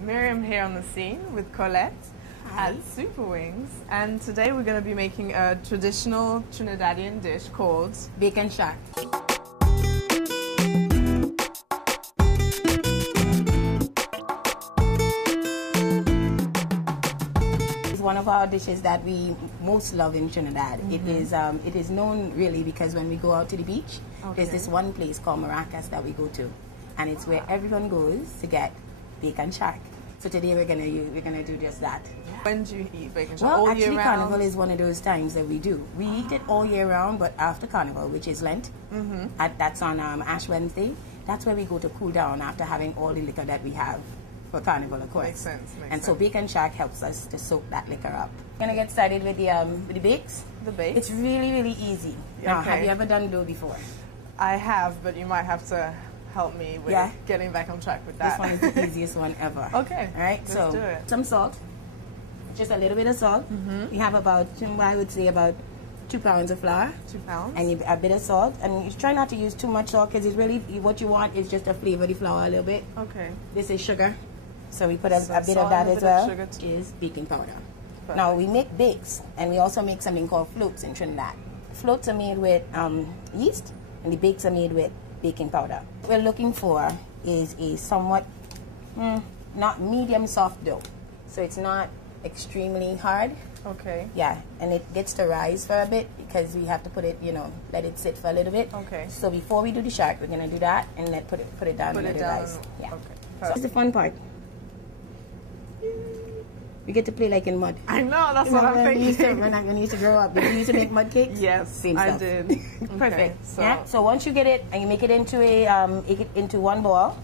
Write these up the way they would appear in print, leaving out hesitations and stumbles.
Miriam here on the scene with Colette at Super Wings, and today we're going to be making a traditional Trinidadian dish called bacon shark. It's one of our dishes that we most love in Trinidad. It is known really because when we go out to the beach, there's this one place called Maracas that we go to, and it's where everyone goes to get bacon shark. So today we're gonna do just that. When do you eat bacon shark? Well, all actually, year round? Carnival is one of those times that we do. We eat it all year round, but after Carnival, which is Lent, that's on Ash Wednesday, that's where we go to cool down after having all the liquor that we have for Carnival, of course. Makes sense. So bacon shark helps us to soak that liquor up. We're gonna get started with the bakes. The bakes? It's really, really easy. Now, have you ever done dough before? I have, but you might have to help me with getting back on track with that. This one is the easiest one ever. Okay. All right, let's do it. Some salt. Just a little bit of salt. We have about, I would say about 2 pounds of flour. 2 pounds. And a bit of salt. And you try not to use too much salt because it's really, what you want is just to flavor the flour a little bit. Okay. This is sugar. So we put a bit of that as well. Is baking powder. Perfect. Now we make bakes, and we also make something called floats in Trinidad. Floats are made with yeast, and the bakes are made with baking powder. What we're looking for is a somewhat, not medium soft dough. So it's not extremely hard. Okay. Yeah, and it gets to rise for a bit because we have to put it, let it sit for a little bit. Okay. So before we do the shark, we're gonna do that and then put it down and let it rise. Yeah. Okay. So that's the fun part. We get to play like in mud. I know, that's what I'm thinking. When I used to grow up, did you used to make mud cakes? Yes, Same I stuff. did. Perfect. So. Yeah. So once you get it and you make it into into one ball,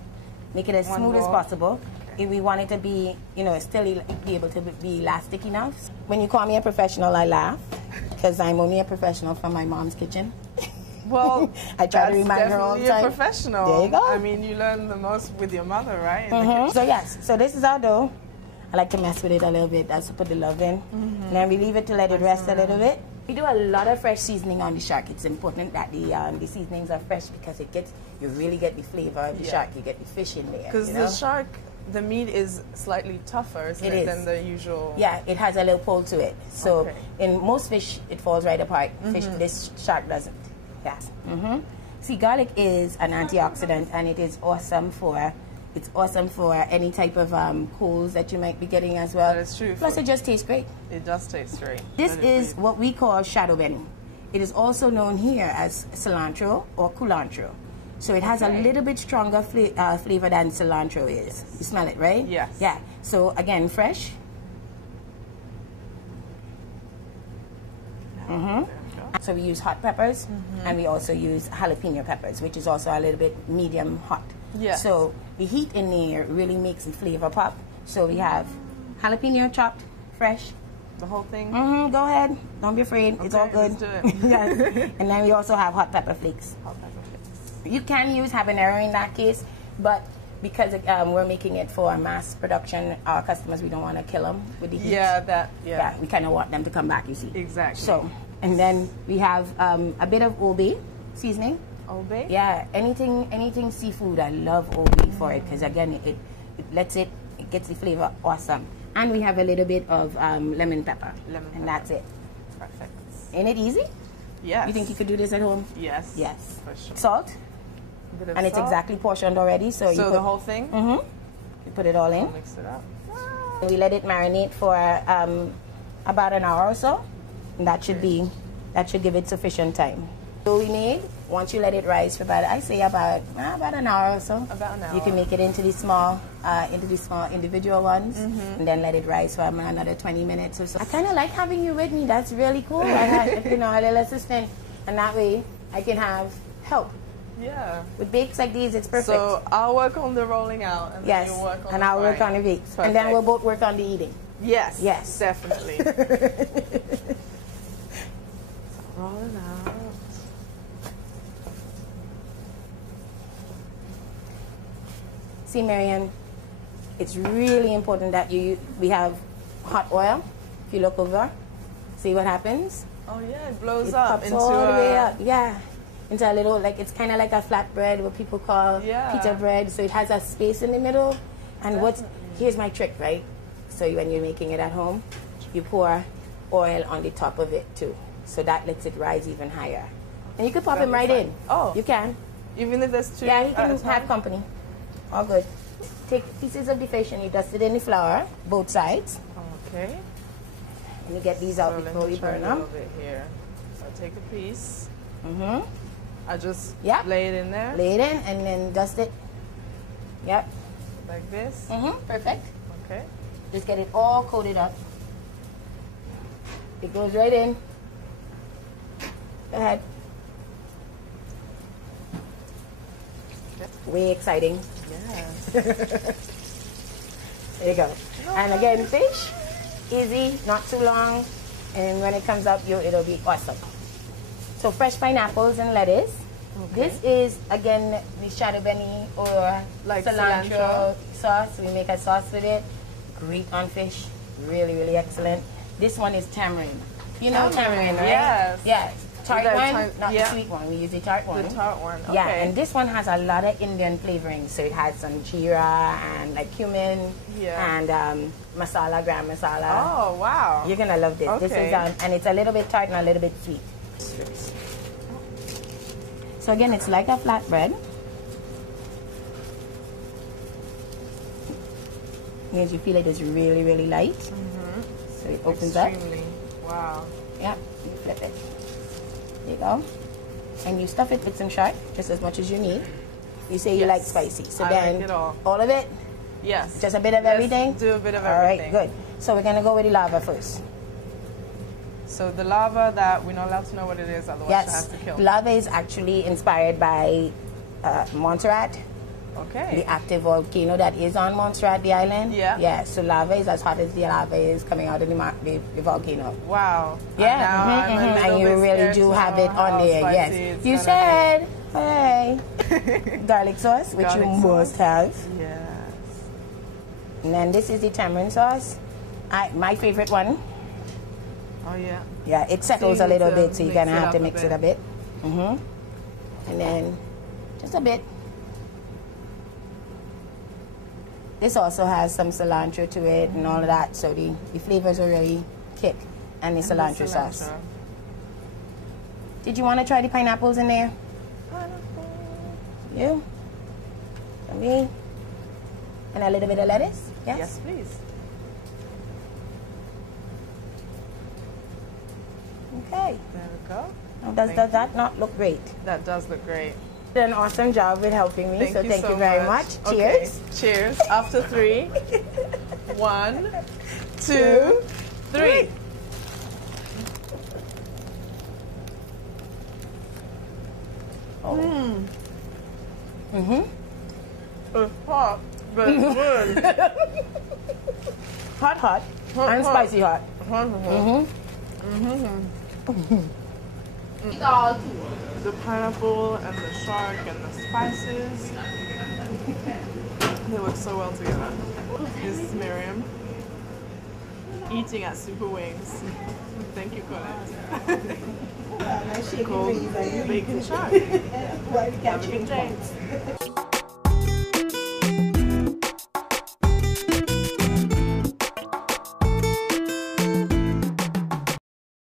make it as smooth as possible. If we want it to be, still be able to be elastic enough. When you call me a professional, I laugh because I'm only a professional from my mom's kitchen. Well, I try to remind her all the time. You're a professional. There you go. I mean, you learn the most with your mother, right? So yes, so this is our dough. I like to mess with it a little bit. That's to put the love in. And then we leave it to let it rest a little bit. We do a lot of fresh seasoning on the shark. It's important that the seasonings are fresh because you really get the flavor of the shark. You get the fish in there. Because the shark, the meat is slightly tougher, isn't it, than the usual? Yeah, it has a little pull to it. So in most fish, it falls right apart. This shark doesn't. Yeah. See, garlic is an antioxidant, and it is awesome for. It's awesome for any type of colds that you might be getting as well. That is true. Plus, it just tastes great. It does taste great. This is what we call shadow benning. It is also known here as cilantro or culantro. So it has a little bit stronger flavor than cilantro is. You smell it, right? Yes. Yeah. So again, fresh. So we use hot peppers, and we also use jalapeno peppers, which is also a little bit medium hot. Yes. So the heat in there really makes the flavor pop. So we have jalapeno chopped, fresh. The whole thing? Go ahead. Don't be afraid. Okay, it's all good. Let's do it. Yes. And then we also have hot pepper flakes. Hot pepper flakes. You can use habanero in that case, but because we're making it for mass production, our customers, we don't want to kill them with the heat. Yeah, we kind of want them to come back, you see. Exactly. So, and then we have a bit of Old Bay seasoning. Old Bay? Yeah, anything seafood. I love Old Bay for it because again, it gets the flavor awesome. And we have a little bit of lemon pepper. That's it. Perfect. Ain't it easy? Yes. You think you could do this at home? Yes. Yes. For sure. Salt. A bit of And it's salt. exactly portioned already. So you put the whole thing? You put it all in. Mix it up. We let it marinate for about an hour or so. And that should give it sufficient time. So we made, once you let it rise for about an hour or so. About an hour. You can make it into the small individual ones, and then let it rise for another 20 minutes or so. I kind of like having you with me. That's really cool. I have, a little assistant, and that way I can have help. Yeah. With bakes like these, it's perfect. So I'll work on the rolling out, and then you'll work on I'll work on the bakes, Perfect. and then we'll both work on the eating. Yes. Yes. Definitely. Roll it out. See, Marianne, it's really important that we have hot oil. If you look over, see what happens? Oh yeah, it blows It up pops into all the way up. Yeah, into a little, it's kind of like a flatbread, what people call pita bread. So it has a space in the middle, And here's my trick, right? So when you're making it at home, you pour oil on the top of it too. So that lets it rise even higher. And you can pop them right in. Oh. You can. Even if there's two? Yeah, you can have company. All good. Take pieces of the fish and you dust it in the flour, both sides. Okay. And you get these out before we burn them. A little bit here. So I take a piece. Mm-hmm. I just lay it in there. Lay it in and then dust it. Yep. Like this? Mm-hmm. Perfect. Okay. Just get it all coated up. It goes right in. Go ahead. Way exciting. Yeah. There you go. And again, fish, easy, not too long, and when it comes up, it'll be awesome. So fresh pineapples and lettuce. Okay. This is again the shadow benny or like cilantro sauce. We make a sauce with it. Great on fish. Really, really excellent. This one is tamarind. You know tamarind, right? Yes. Yes. Tart one, not the sweet one. We use the tart one. The tart one, okay. Yeah, and this one has a lot of Indian flavoring. So it has some jeera and like cumin and masala, gram masala. Oh, wow. You're going to love this. Okay. This is, and it's a little bit tart and a little bit sweet. So again, it's like a flatbread. As you feel it is really, really light. Mm-hmm. So it opens Extremely. up. Wow. Yep, you flip it. There you go. And you stuff it with some sharp, just as much as you need. You say you like spicy. So then like it all of it? Yes. Just a bit of everything? Do a bit of everything. All right, good. So we're going to go with the lava first. So the lava that we're not allowed to know what it is, otherwise you have to kill. Lava is actually inspired by Montserrat. Okay. The active volcano that is on Montserrat, the island. Yeah. Yeah, so lava is as hot as the lava is coming out of the volcano. Wow. Yeah. And you really do have it on there. Yes. You said, hey. Garlic sauce, which you must have. Yes. And then this is the tamarind sauce. My favorite one. Oh, yeah. Yeah, it settles a little bit, so you're going to have to mix it a bit. And then just a bit. This also has some cilantro to it and all of that, so the flavors will really kick. And the cilantro sauce. Did you want to try the pineapples in there? Pineapple. You? For me? And a little bit of lettuce? Yes? Yes, please. Okay. There we go. Now, does that not look great? That does look great. Did an awesome job with helping me, so thank you very much. Cheers. Okay. Cheers. After 3. 1, 2, 3. Oh. It's hot, but it's good. Hot. And spicy hot. The pineapple and the shark and the spices, they work so well together. This is Miriam eating at Super Wings. Thank you, Colette. Called bacon shark. Have a good day.